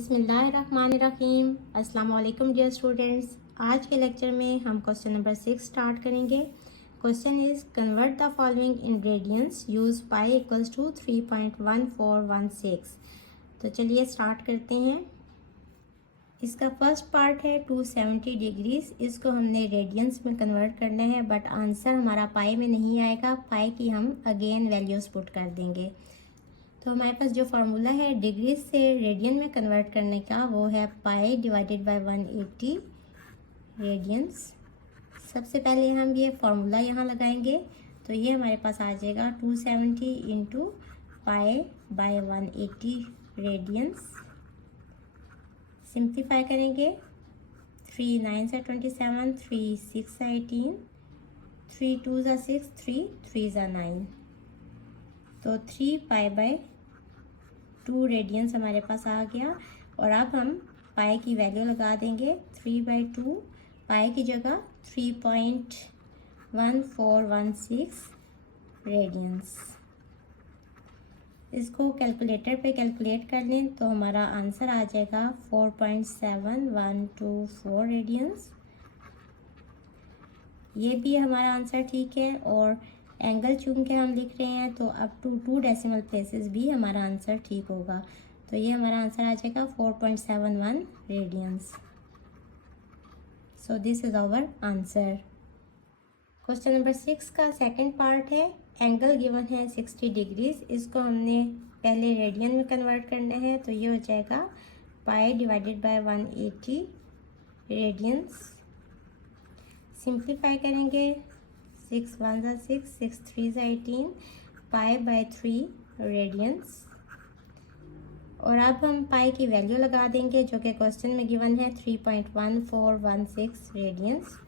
बिस्मिल्लाहिर्रहमानिर्रहीम। अस्सलाम वालेकुम डियर स्टूडेंट्स। आज के लेक्चर में हम क्वेश्चन नंबर 6 स्टार्ट करेंगे। Question is convert the following in radians use pi equals to 3.1416। तो चलिए स्टार्ट करते हैं। इसका फर्स्ट पार्ट है 270 डिग्रीज। इसको हमने रेडियंस में कन्वर्ट करना है, बट आंसर हमारा पाई में नहीं आएगा। पाई की हम अगेन वैल्यूज पुट कर देंगे। तो हमारे पास जो फार्मूला है डिग्री से रेडियन में कन्वर्ट करने का, वो है पाई डिवाइडेड बाय 180 रेडियंस। सबसे पहले हम ये फार्मूला यहाँ लगाएंगे, तो ये हमारे पास आ जाएगा 270 into pi by 180 radians. Simplify करेंगे, 3 9 से 27, 3 6 18, 3 2 ज़ा 6, 3 3 ज़ा 9, तो 3 पाई बाय 2 रेडियंस हमारे पास आ गया। और अब हम पाई की वैल्यू लगा देंगे 3/2। पाई की जगह 3.1416 रेडियंस। इसको कैलकुलेटर पे कैलकुलेट कर लें तो हमारा आंसर आ जाएगा 4.7124 रेडियंस। ये भी हमारा आंसर ठीक है। और एंगल चूंकि हम लिख रहे हैं तो अप टू 2 डेसिमल प्लेसेस भी हमारा आंसर ठीक होगा। तो ये हमारा आंसर आ जाएगा 4.71 radians. So this is our answer. Question number 6 का सेकंड पार्ट है। एंगल गिवन है 60 डिग्रीज। इसको हमने पहले रेडियन में कन्वर्ट करना है, तो ये हो जाएगा pi divided by 180 radians. Simplify करेंगे, 6 1 ज़ा 6, 6 3 ज़ा 18, पाई बाय 3 रेडियंस। और अब हम पाई की वैल्यू लगा देंगे जो कि क्वेश्चन में गिवन है 3.1416 रेडियंस।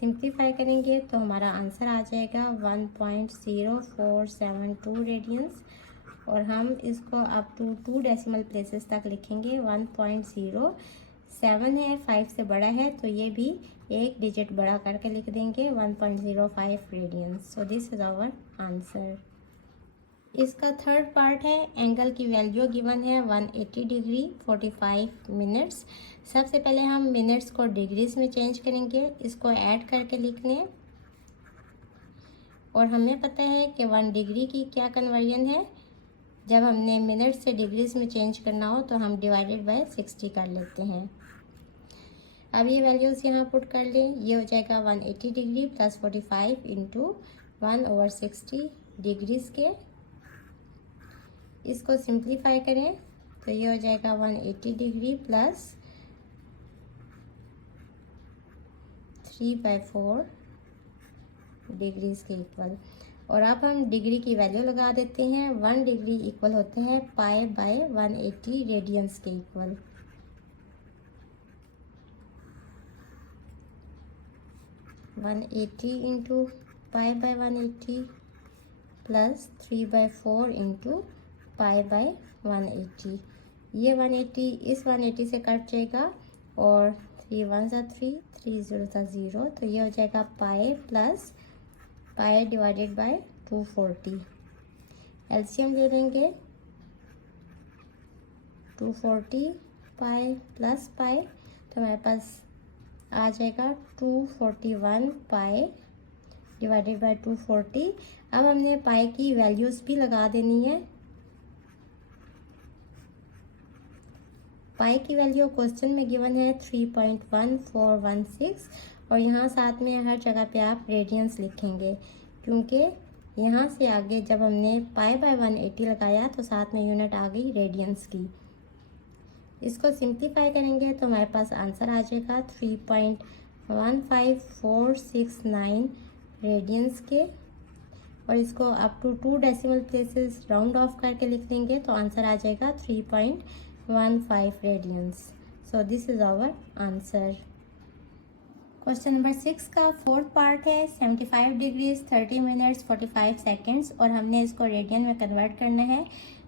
सिंप्लीफाई करेंगे तो हमारा आंसर आ जाएगा 1.0472 रेडियंस। और हम इसको अप टू 2 डेसिमल प्लेसेस तक लिखेंगे। 1.07 है, 5 से बड़ा है, तो ये भी एक डिजिट बड़ा करके लिख देंगे 1.05 radians. So this is our answer. इसका थर्ड पार्ट है। एंगल की वैल्यू गिवन है 180 डिग्री 45 मिनट्स। सबसे पहले हम मिनट्स को डिग्रीज में चेंज करेंगे, इसको ऐड करके लिख लें। और हमें पता है कि 1 डिग्री की क्या कन्वर्जन है। जब हमने मिनट्स से डिग्रीज में चेंज करना हो तो हम डिवाइडेड बाय 60 कर लेते हैं। अब ये वैल्यूज़ यहाँ पुट कर लें। ये हो जाएगा 180 डिग्री प्लस 45 इंटू 1/60 डिग्रीज के। इसको सिंप्लीफाई करें तो ये हो जाएगा 180 डिग्री प्लस 3/4 डिग्रीज के इक्वल। और अब हम डिग्री की वैल्यू लगा देते हैं। 1 डिग्री इक्वल होते हैं पाई बाय 180 रेडियंस के equal. One 180 into pi by 180 plus 3/4 into pi by 180। ये 180 इस 180 से कट जाएगा और 3 1 ज़ा 3, 3 0 ज़ा 0, तो ये हो जाएगा pi plus pi divided bye 240। LCM ले लेंगे, 240 पाई प्लस पाई, तो हमारे पास आ जाएगा 241 पाई डिवाइडेड बाय 240। अब हमने पाई की वैल्यूज़ भी लगा देनी है। पाई की वैल्यू क्वेश्चन में गिवन है 3.1416। और यहाँ साथ में हर जगह पे आप रेडियंस लिखेंगे, क्योंकि यहाँ से आगे जब हमने पाई बाय 180 लगाया तो साथ में यूनिट आ गई रेडियंस की। इसको सिंप्लीफाई करेंगे तो हमारे पास आंसर आ जाएगा 3.15469 रेडियंस के। और इसको up to 2 decimal places round off करके लिख देंगे तो आंसर आ जाएगा 3.15 radians. So this is our answer. Question number 6 का फोर्थ पार्ट है। 75 डिग्रीज 30 मिनट्स 45 सेकेंड्स। और हमने इसको रेडियन में कन्वर्ट करना है।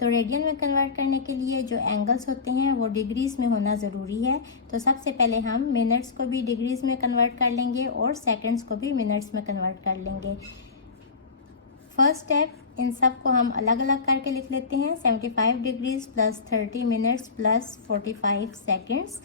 तो रेडियन में कन्वर्ट करने के लिए जो एंगल्स होते हैं वो डिग्रीज में होना ज़रूरी है। तो सबसे पहले हम मिनट्स को भी डिग्रीज में कन्वर्ट कर लेंगे और सेकेंड्स को भी मिनट्स में कन्वर्ट कर लेंगे। फर्स्ट स्टेप, इन सब को हम अलग अलग करके लिख लेते हैं। 75 degrees plus 30 minutes plus 45 seconds.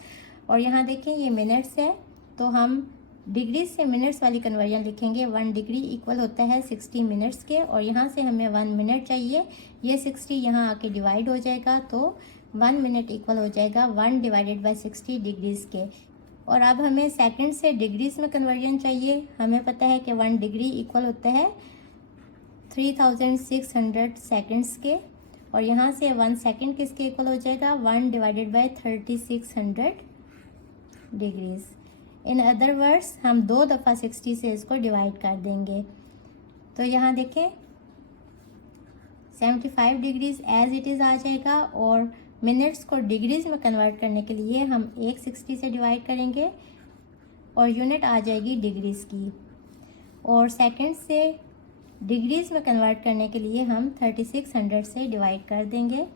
और यहाँ देखें ये मिनट्स है, तो हम डिग्री से मिनट्स वाली कन्वर्जन लिखेंगे। 1 डिग्री इक्वल होता है 60 मिनट्स के, और यहाँ से हमें 1 मिनट चाहिए। ये 60 यहाँ आके डिवाइड हो जाएगा, तो 1 मिनट इक्वल हो जाएगा 1 डिवाइडेड बाई 60 डिग्रीज के। और अब हमें सेकंड से डिग्रीज में कन्वर्जन चाहिए। हमें पता है कि 1 डिग्री इक्वल होता है 3600 सेकेंड्स के, और यहाँ से 1 सेकेंड किसके इक्वल हो जाएगा 1 divided by 3600 degrees. In other words हम 2 दफ़ा 60 से इसको डिवाइड कर देंगे। तो यहाँ देखें 75 डिग्रीज एज इट इज़ आ जाएगा, और मिनट्स को डिग्रीज में कन्वर्ट करने के लिए हम एक 60 से डिवाइड करेंगे और यूनिट आ जाएगी डिग्रीज की। और सेकंड से डिग्रीज में कन्वर्ट करने के लिए हम 3600 से डिवाइड कर देंगे,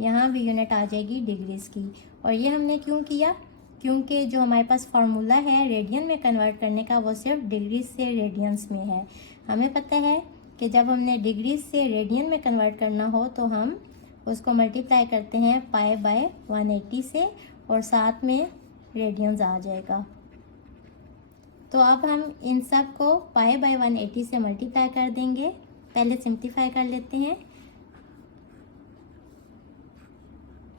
यहाँ भी यूनिट आ जाएगी डिग्रीज की। और ये हमने क्यों किया, क्योंकि जो हमारे पास फार्मूला है रेडियन में कन्वर्ट करने का वो सिर्फ डिग्रीज से रेडियंस में है। हमें पता है कि जब हमने डिग्रीज से रेडियन में कन्वर्ट करना हो तो हम उसको मल्टीप्लाई करते हैं पाई बाय 180 से, और साथ में रेडियंस आ जाएगा। तो अब हम इन सब को पाई बाय 180 से मल्टीप्लाई कर देंगे। पहले सिंप्लीफाई कर लेते हैं।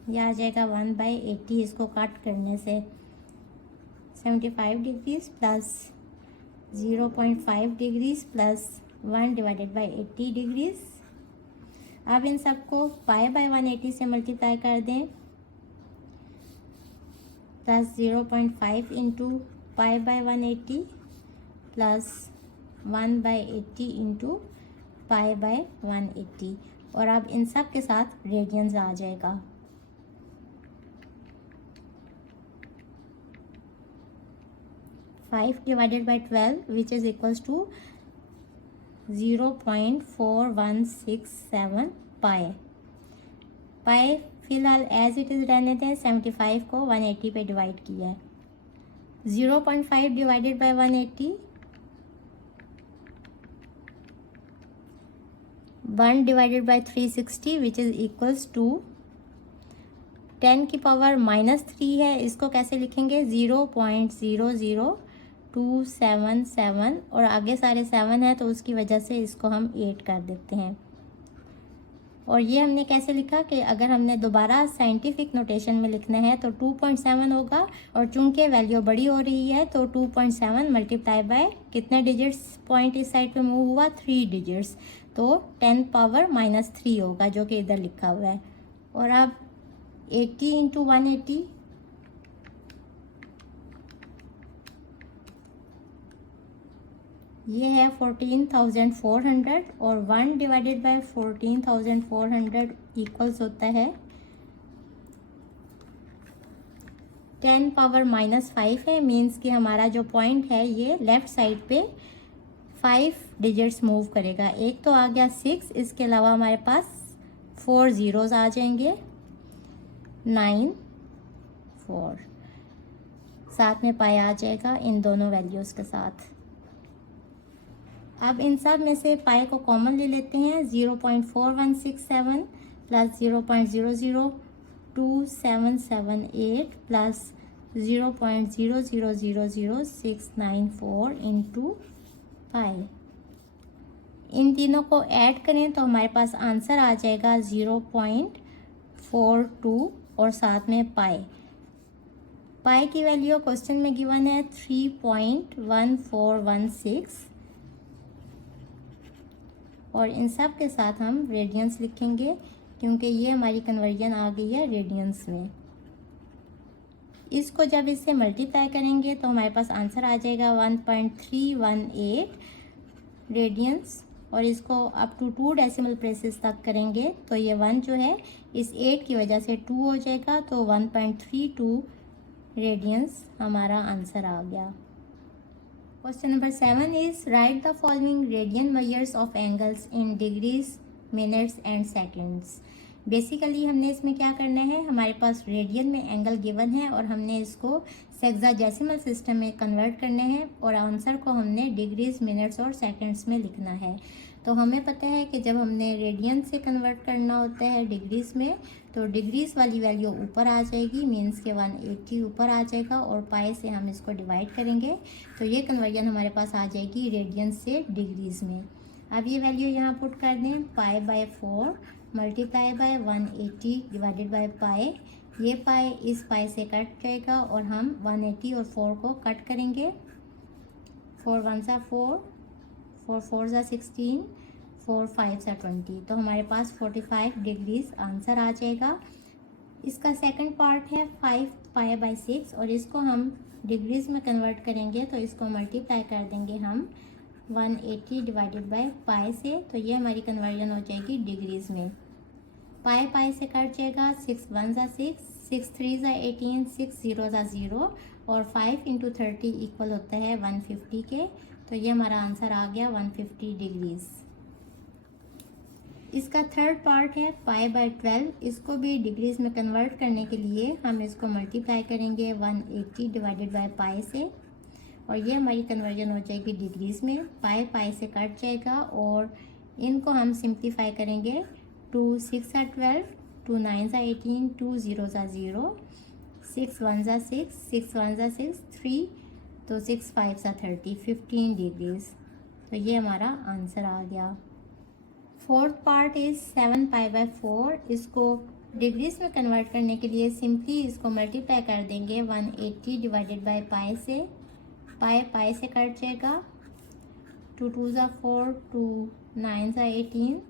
यह आ जाएगा 1/80 इसको काट करने से। 75 degrees plus 0.5 degrees plus 1 divided by 80 degrees. अब इन सबको पाई बाय 180 से मल्टीप्लाई कर दें, plus 0.5 into pi by 180 plus 1/80 into pi by 180। और अब इन सब के साथ रेडियंस आ जाएगा। Five divided by 12 which is equals to 0.4167 pi. Pi फिलहाल एज इट इज़ रहने दें। 75 को 180 पे डिवाइड किया है। 0.5 divided by 180, 1 divided by 360 which is equals to 10 की पावर -3 है। इसको कैसे लिखेंगे 0.00277, और आगे सारे 7 है तो उसकी वजह से इसको हम 8 कर देते हैं। और ये हमने कैसे लिखा कि अगर हमने दोबारा साइंटिफिक नोटेशन में लिखना है तो 2.7 होगा, और चूंकि वैल्यू बड़ी हो रही है तो 2.7 मल्टीप्लाई बाय कितने डिजिट्स पॉइंट इस साइड पे मूव हुआ 3 डिजिट्स, तो 10 पावर -3 होगा जो कि इधर लिखा हुआ है। और अब 80 इंटू 180, ये है 14,400, और 1 डिवाइडेड बाय 14,400 इक्वल्स होता है 10 पावर -5 है। मीन्स कि हमारा जो पॉइंट है ये लेफ्ट साइड पे 5 डिजिट्स मूव करेगा। एक तो आ गया 6, इसके अलावा हमारे पास 4 ज़ीरोज़ आ जाएंगे 9 4, साथ में पाई आ जाएगा इन दोनों वैल्यूज़ के साथ। अब इन सब में से पाई को कॉमन ले लेते हैं। 0.4167 प्लस 0.00277 प्लस 0.0000694 इंटू पाई। इन तीनों को ऐड करें तो हमारे पास आंसर आ जाएगा 0.42, और साथ में पाई। पाई की वैल्यू क्वेश्चन में गिवन है 3.1416, और इन सब के साथ हम रेडियंस लिखेंगे क्योंकि ये हमारी कन्वर्जन आ गई है रेडियंस में। इसको जब इससे मल्टीप्लाई करेंगे तो हमारे पास आंसर आ जाएगा 1.318 रेडियंस, और इसको अप टू 2 डेसिमल प्लेसेस तक करेंगे तो ये 1 जो है इस 8 की वजह से 2 हो जाएगा, तो 1.32 रेडियंस हमारा आंसर आ गया। Question number 7 is write the following radian measures of angles in degrees, minutes and seconds. Basically हमने इसमें क्या करना है, हमारे पास रेडियन में एंगल गिवन है और हमने इसको सेक्साडेसिमल सिस्टम में कन्वर्ट करने हैं और आंसर को हमने डिग्रीज, मिनट्स और सेकंड्स में लिखना है। तो हमें पता है कि जब हमने रेडियन से कन्वर्ट करना होता है डिग्रीज में, तो डिग्रीज वाली वैल्यू ऊपर आ जाएगी, मीन्स के 180 ऊपर आ जाएगा और पाई से हम इसको डिवाइड करेंगे तो ये कन्वर्जन हमारे पास आ जाएगी रेडियन से डिग्रीज में। अब ये वैल्यू यहाँ पुट कर दें, pi by 4 multiply by 180 divided by pi. ये पाई इस पाई से कट जाएगा और हम 180 और 4 को कट करेंगे। 4 1 सा 4, 4 4 सा 16, 4 5 सा 20, तो हमारे पास 45 डिग्रीज आंसर आ जाएगा। इसका सेकंड पार्ट है 5 पाई बाय 6 और इसको हम डिग्रीज में कन्वर्ट करेंगे तो इसको मल्टीप्लाई कर देंगे हम 180 डिवाइडेड बाय पाई से, तो ये हमारी कन्वर्जन हो जाएगी डिग्रीज में। पाई पाई से कट जाएगा, 6 1 सा 6, 6 3 सा 18, 6 0 सा 0 और 5 इंटू 30 इक्वल होता है 150 के, तो ये हमारा आंसर आ गया 150 डिग्रीज। इसका थर्ड पार्ट है पाई बाय 12, इसको भी डिग्रीज में कन्वर्ट करने के लिए हम इसको मल्टीप्लाई करेंगे 180 डिवाइडेड बाय पाई से और ये हमारी कन्वर्जन हो जाएगी डिग्रीज में। पाई पाई से कट जाएगा और इनको हम सिंप्लीफाई करेंगे, 2 6 सा 12, 2 9 सा 18, 2 0 सा 0, 6 1 सा 6, 6 1 सा 6, 3, तो 6 5 सा 30, 15 डिग्रीज, तो ये हमारा आंसर आ गया। Fourth part is 7 pi by 4, इसको डिग्रीज में कन्वर्ट करने के लिए सिंपली इसको मल्टीप्लाई कर देंगे 180 डिवाइडेड बाय पाई से। पाई पाई से कट जाएगा, 2 2 सा 4, 2 9 सा 18,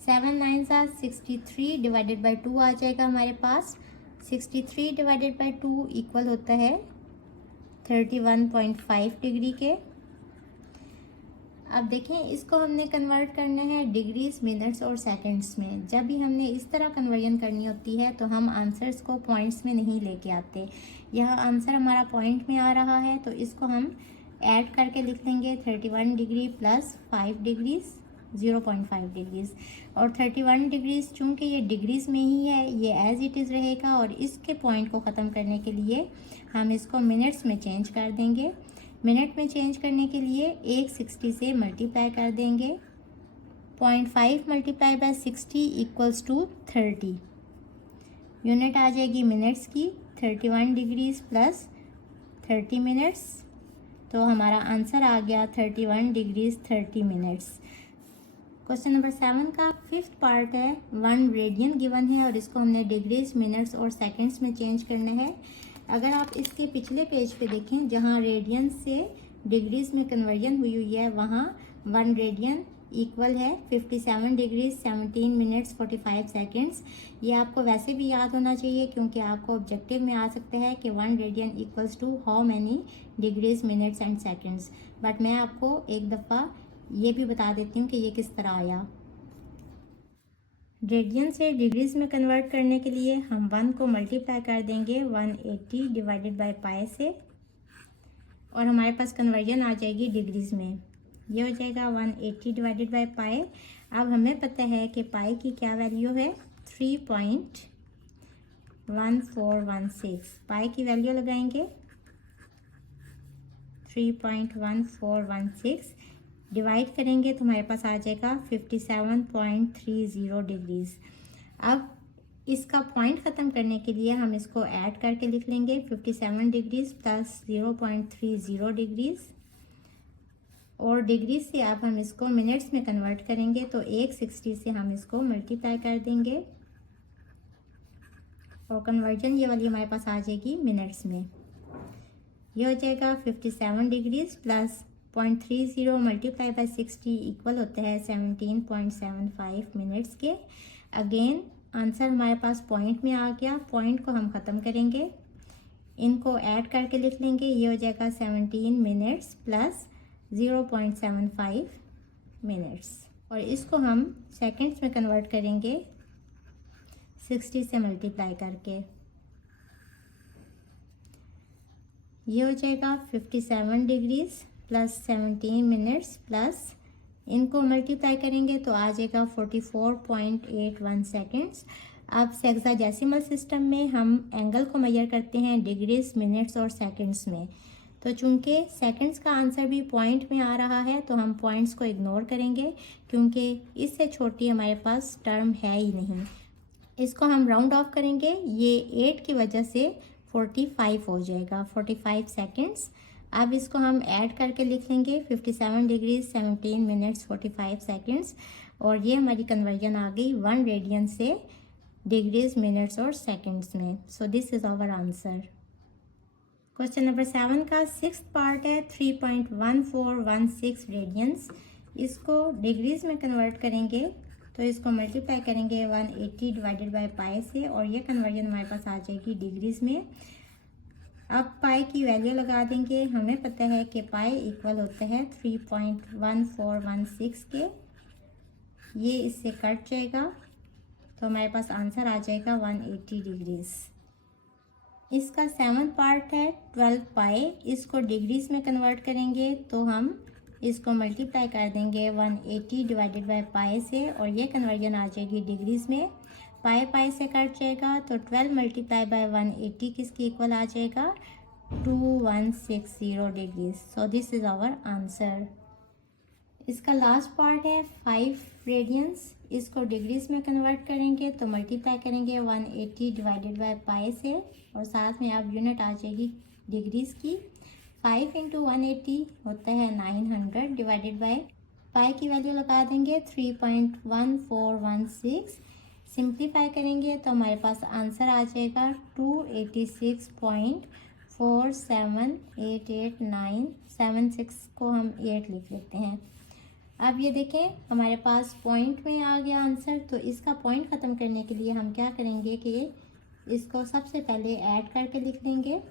7 9 सा 63 डिवाइडेड बाय 2 आ जाएगा हमारे पास। 63 डिवाइडेड बाय 2 इक्वल होता है 31.5 डिग्री के। अब देखें, इसको हमने कन्वर्ट करना है डिग्रीज, मिनट्स और सेकंड्स में। जब भी हमने इस तरह कन्वर्जन करनी होती है तो हम आंसर्स को पॉइंट्स में नहीं लेके आते। यहाँ आंसर हमारा पॉइंट में आ रहा है तो इसको हम ऐड करके लिख लेंगे 31 डिग्री प्लस 5 डिग्रीज 0.5 डिग्रीज, और 31 डिग्रीज चूँकि ये डिग्रीज में ही है ये एज इट इज़ रहेगा और इसके पॉइंट को ख़त्म करने के लिए हम इसको मिनट्स में चेंज कर देंगे। मिनट में चेंज करने के लिए 160 से मल्टीप्लाई कर देंगे, 0.5 multiply by 60 equals to 30, unit आ जाएगी मिनट्स की, 31 डिग्रीज प्लस 30 मिनट्स, तो हमारा आंसर आ गया 31 डिग्रीज 30 मिनट्स। क्वेश्चन नंबर 7 का फिफ्थ पार्ट है 1 रेडियन गिवन है और इसको हमने डिग्रीज, मिनट्स और सेकंड्स में चेंज करना है। अगर आप इसके पिछले पेज पे देखें जहाँ रेडियन से डिग्रीज में कन्वर्जन हुई है वहाँ 1 रेडियन इक्वल है 57 डिग्रीज 17 मिनट्स 45 सेकंड्स। ये आपको वैसे भी याद होना चाहिए क्योंकि आपको ऑब्जेक्टिव में आ सकता है कि 1 radian equals to how many degrees, minutes and seconds. But मैं आपको एक दफ़ा ये भी बता देती हूँ कि ये किस तरह आया। रेडियन से डिग्रीज में कन्वर्ट करने के लिए हम 1 को मल्टीप्लाई कर देंगे 180 डिवाइडेड बाय पाई से और हमारे पास कन्वर्जन आ जाएगी डिग्रीज में। ये हो जाएगा 180 डिवाइडेड बाय पाई। अब हमें पता है कि पाई की क्या वैल्यू है, 3.1416। पाई की वैल्यू लगाएंगे 3.1416, डिवाइड करेंगे तो हमारे पास आ जाएगा 57.30 डिग्रीज। अब इसका पॉइंट ख़त्म करने के लिए हम इसको ऐड करके लिख लेंगे 57 डिग्रीज प्लस 0.30 डिग्रीज, और डिग्रीज से अब हम इसको मिनट्स में कन्वर्ट करेंगे तो 160 से हम इसको मल्टीप्लाई कर देंगे और कन्वर्जन ये वाली हमारे पास आ जाएगी मिनट्स में। ये हो जाएगा 57 degrees plus 0.30 multiply by 60 equal होता है 17.75 मिनट्स के। अगेन आंसर हमारे पास पॉइंट में आ गया, पॉइंट को हम ख़त्म करेंगे, इनको ऐड करके लिख लेंगे। ये हो जाएगा 17 मिनट्स प्लस 0.75 मिनट्स, और इसको हम सेकंड्स में कन्वर्ट करेंगे 60 से मल्टीप्लाई करके। ये हो जाएगा 57 डिग्रीज प्लस 17 मिनट्स प्लस इनको मल्टीप्लाई करेंगे तो आ जाएगा 44.81 सेकेंड्स। अब सेक्साडेसिमल सिस्टम में हम एंगल को मेजर करते हैं डिग्रीज, मिनट्स और सेकंड्स में। तो चूंकि सेकंड्स का आंसर भी पॉइंट में आ रहा है तो हम पॉइंट्स को इग्नोर करेंगे, क्योंकि इससे छोटी हमारे पास टर्म है ही नहीं। इसको हम राउंड ऑफ करेंगे, ये 8 की वजह से 45 हो जाएगा, 45 सेकेंड्स। अब इसको हम ऐड करके लिख लेंगे 57 डिग्रीज 17 मिनट्स 45 सेकेंड्स, और ये हमारी कन्वर्जन आ गई 1 रेडियन से डिग्रीज, मिनट्स और सेकेंड्स में। So this is our answer. Question number 7 का 6th पार्ट है 3.1416 रेडियंस। इसको डिग्रीज में कन्वर्ट करेंगे तो इसको मल्टीप्लाई करेंगे 180 डिवाइडेड बाय पाई से, और ये कन्वर्जन हमारे पास आ जाएगी डिग्रीज में। अब पाई की वैल्यू लगा देंगे। हमें पता है कि पाई इक्वल होता है 3.1416 के। ये इससे कट जाएगा तो हमारे पास आंसर आ जाएगा 180 डिग्रीज। इसका 7th पार्ट है 12 पाई। इसको डिग्रीज में कन्वर्ट करेंगे तो हम इसको मल्टीप्लाई कर देंगे 180 डिवाइडेड बाय पाई से, और ये कन्वर्जन आ जाएगी डिग्रीज में। पाई पाई से कट जाएगा तो 12 मल्टीप्लाई बाय 180 किसके इक्वल आ जाएगा, 2160 degrees. So this is our answer. इसका लास्ट पार्ट है 5 रेडियंस। इसको डिग्रीज में कन्वर्ट करेंगे तो मल्टीप्लाई करेंगे 180 डिवाइडेड बाय पाई से, और साथ में अब यूनिट आ जाएगी डिग्रीज की। 5 इंटू 180 होता है 900 डिवाइडेड बाय पाई की वैल्यू लगा देंगे 3.1416। सिंप्लीफाई करेंगे तो हमारे पास आंसर आ जाएगा 286.4788976 को हम 8 लिख लेते हैं। अब ये देखें हमारे पास पॉइंट में आ गया आंसर। तो इसका पॉइंट ख़त्म करने के लिए हम क्या करेंगे कि इसको सबसे पहले ऐड करके लिख लेंगे,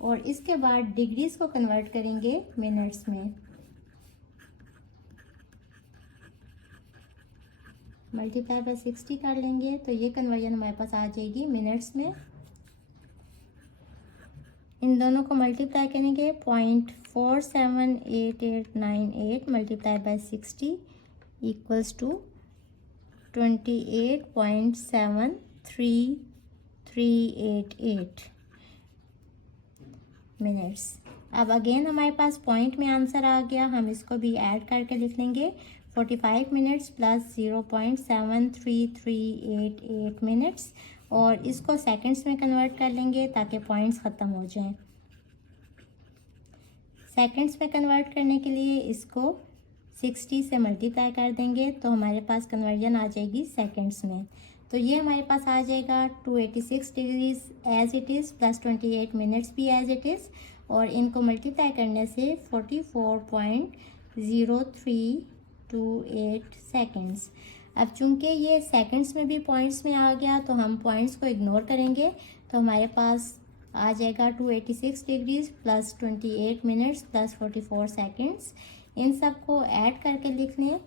और इसके बाद डिग्रीज को कन्वर्ट करेंगे मिनट्स में। मल्टीप्लाई बाय 60 कर लेंगे तो ये कन्वर्जन हमारे पास आ जाएगी मिनट्स में। इन दोनों को मल्टीप्लाई करेंगे 0.478898 multiply by 60 equals to 28.73388 minutes. अब अगेन हमारे पास पॉइंट में आंसर आ गया। हम इसको भी ऐड करके लिख लेंगे 45 मिनट्स प्लस 0.73388 मिनट्स, और इसको सेकंड्स में कन्वर्ट कर लेंगे ताकि पॉइंट्स ख़त्म हो जाएं। सेकंड्स में कन्वर्ट करने के लिए इसको 60 से मल्टीप्लाई कर देंगे तो हमारे पास कन्वर्जन आ जाएगी सेकंड्स में। तो ये हमारे पास आ जाएगा 286 degrees as it is plus 28 minutes भी एज इट इज़, और इनको मल्टीप्लाई करने से 44.0328 सेकेंड्स। अब चूंकि ये सेकंड्स में भी पॉइंट्स में आ गया तो हम पॉइंट्स को इग्नोर करेंगे, तो हमारे पास आ जाएगा 286 degrees plus 28 minutes plus 44 seconds. इन सब को ऐड करके लिख लें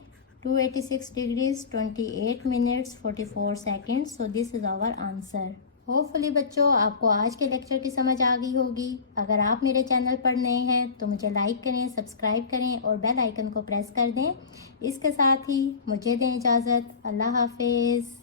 286 degrees 28 minutes 44 seconds. So this is our answer. Hopefully बच्चों आपको आज के लेक्चर की समझ आ गई होगी। अगर आप मेरे चैनल पर नए हैं तो मुझे लाइक करें, सब्सक्राइब करें और बेल आइकन को प्रेस कर दें। इसके साथ ही मुझे दें इजाज़त। अल्लाह हाफिज़।